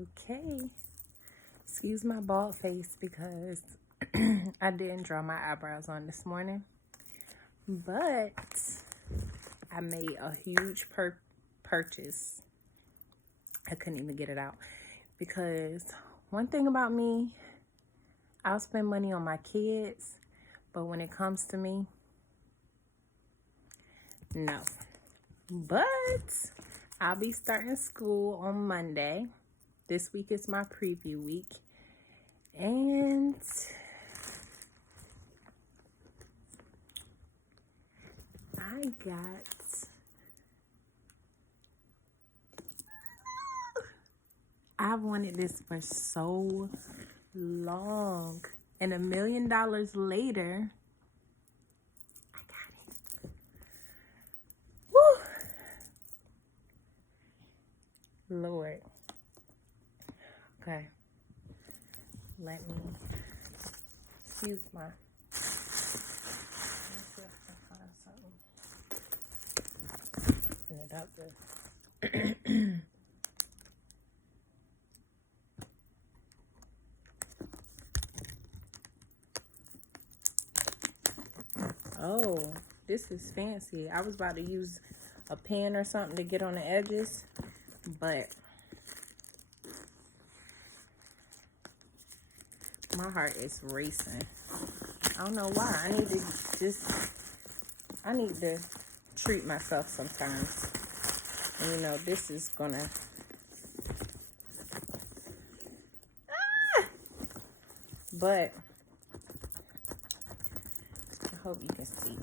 Okay. Excuse my bald face because I didn't draw my eyebrows on this morning. But I made a huge purchase. I couldn't even get it out. Because one thing about me, I'll spend money on my kids. But when it comes to me, no. But I'll be starting school on Monday. This week is my preview week. And I've wanted this for so long. And $1 million later, I got it. Woo! Lord. Okay. Let me excuse my. Let's see if I can find something. Open it up good. Oh, this is fancy. I was about to use a pen or something to get on the edges, but my heart is racing. I don't know why. I need to treat myself sometimes. And you know, this is gonna but I hope you can see me.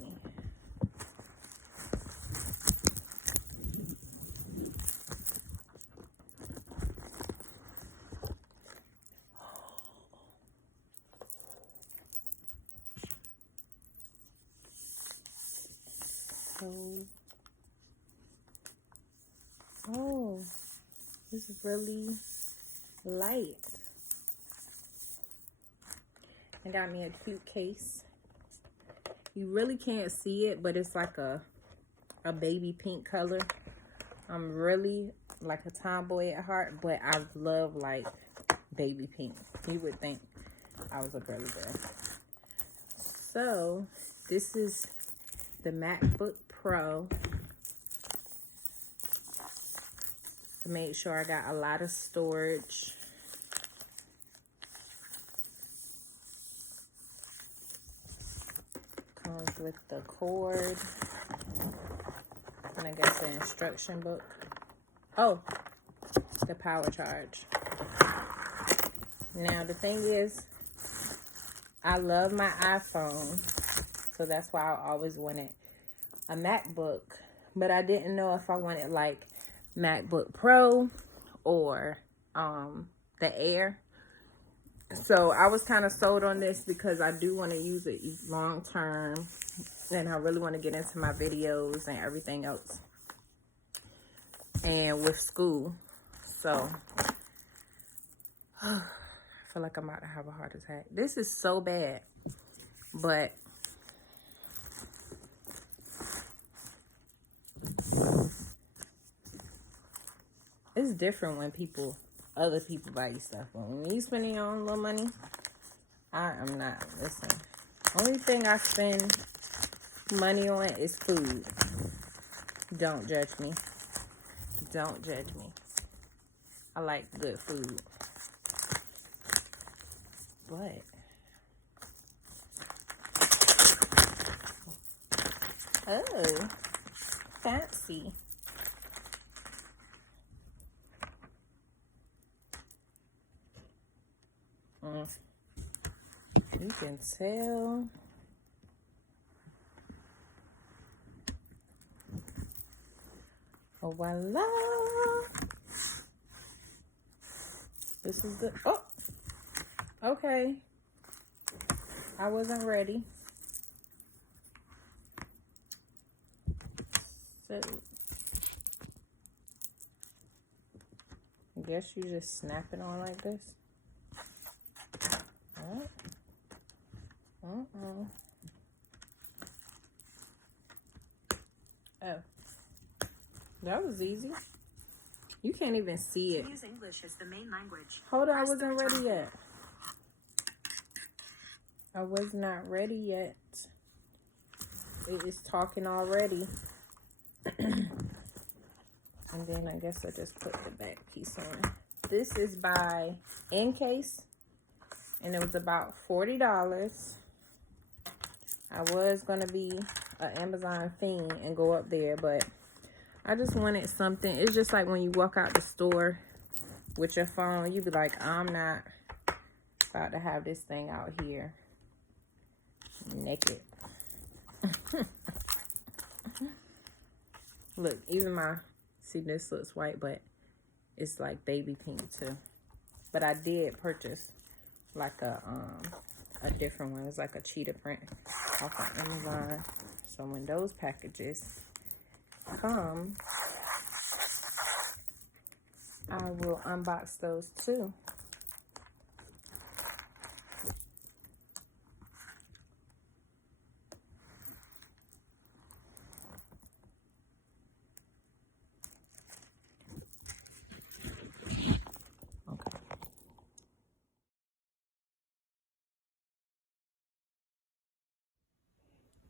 Oh, this is really light. I got me a cute case. You really can't see it, but it's like a baby pink color. I'm really like a tomboy at heart, but I love like baby pink. You would think I was a girly girl. So this is the MacBook Pro. I made sure I got a lot of storage. Comes with the cord. And I guess the instruction book. Oh, the power charge. Now the thing is, I love my iPhone. So that's why I always wanted a MacBook. But I didn't know if I wanted like MacBook Pro or the Air. So I was kind of sold on this because I do want to use it long term. And I really want to get into my videos and everything else. And with school. So I feel like I'm about to have a heart attack. This is so bad. But it's different when other people buy you stuff. When you spending your own little money, I am not. Listen, only thing I spend money on is food. Don't judge me. Don't judge me. I like good food. But oh, fancy. You can tell. Oh, voila. This is the, oh, okay. I wasn't ready. So, I guess you just snap it on like this. What? Oh, that was easy. You can't even see it. Use English as the main language. Hold on, I wasn't ready yet. I was not ready yet. It is talking already. And then I guess I just put the back piece on. This is by Encase, and it was about $40. I was going to be an Amazon fiend and go up there, but I just wanted something. It's just like when you walk out the store with your phone, you be like, I'm not about to have this thing out here naked. Look, even see, this looks white, but it's like baby pink too. But I did purchase like a different one. It's like a cheetah print off of Amazon. So when those packages come, I will unbox those too. Okay.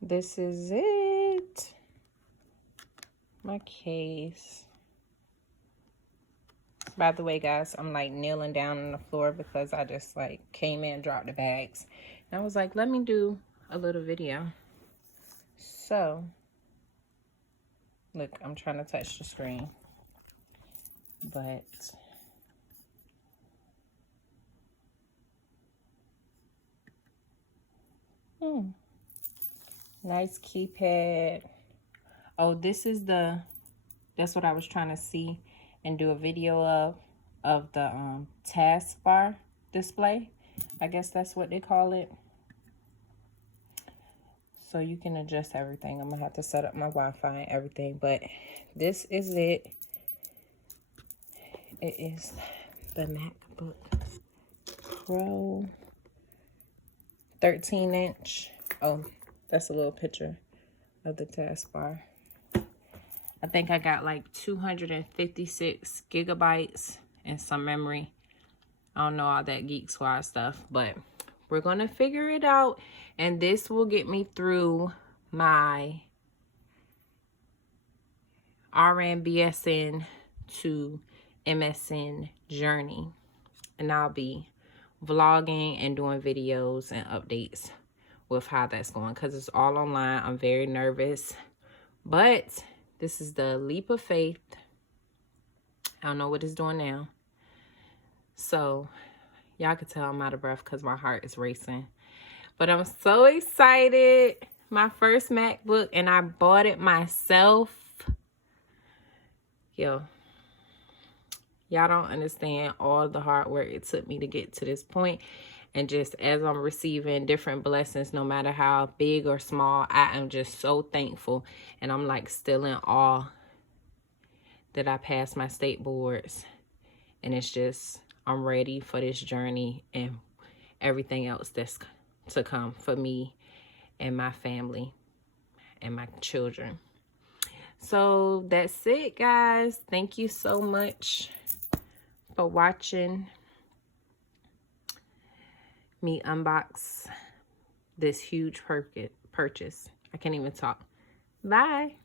This is it. My case. By the way, guys, I'm like kneeling down on the floor because I just like came in and dropped the bags. And I was like, let me do a little video. So, look, I'm trying to touch the screen. But nice keypad. Oh, this is that's what I was trying to see and do a video of the taskbar display. I guess that's what they call it. So you can adjust everything. I'm gonna have to set up my Wi-Fi and everything, but this is it. It is the MacBook Pro 13-inch. Oh, that's a little picture of the taskbar. I think I got like 256 gigabytes and some memory. I don't know all that Geek Squad stuff, but we're going to figure it out. And this will get me through my RN, BSN to MSN journey. And I'll be vlogging and doing videos and updates with how that's going, because it's all online. I'm very nervous, but this is the leap of faith. I don't know what it's doing now. So y'all can tell I'm out of breath because my heart is racing. But I'm so excited. My first MacBook, and I bought it myself. Yo, y'all don't understand all the hard work it took me to get to this point. And just as I'm receiving different blessings, no matter how big or small, I am just so thankful. And I'm like still in awe that I passed my state boards. And it's just, I'm ready for this journey and everything else that's to come for me and my family and my children. So that's it, guys. Thank you so much for watching me unbox this huge purchase. I can't even talk. Bye.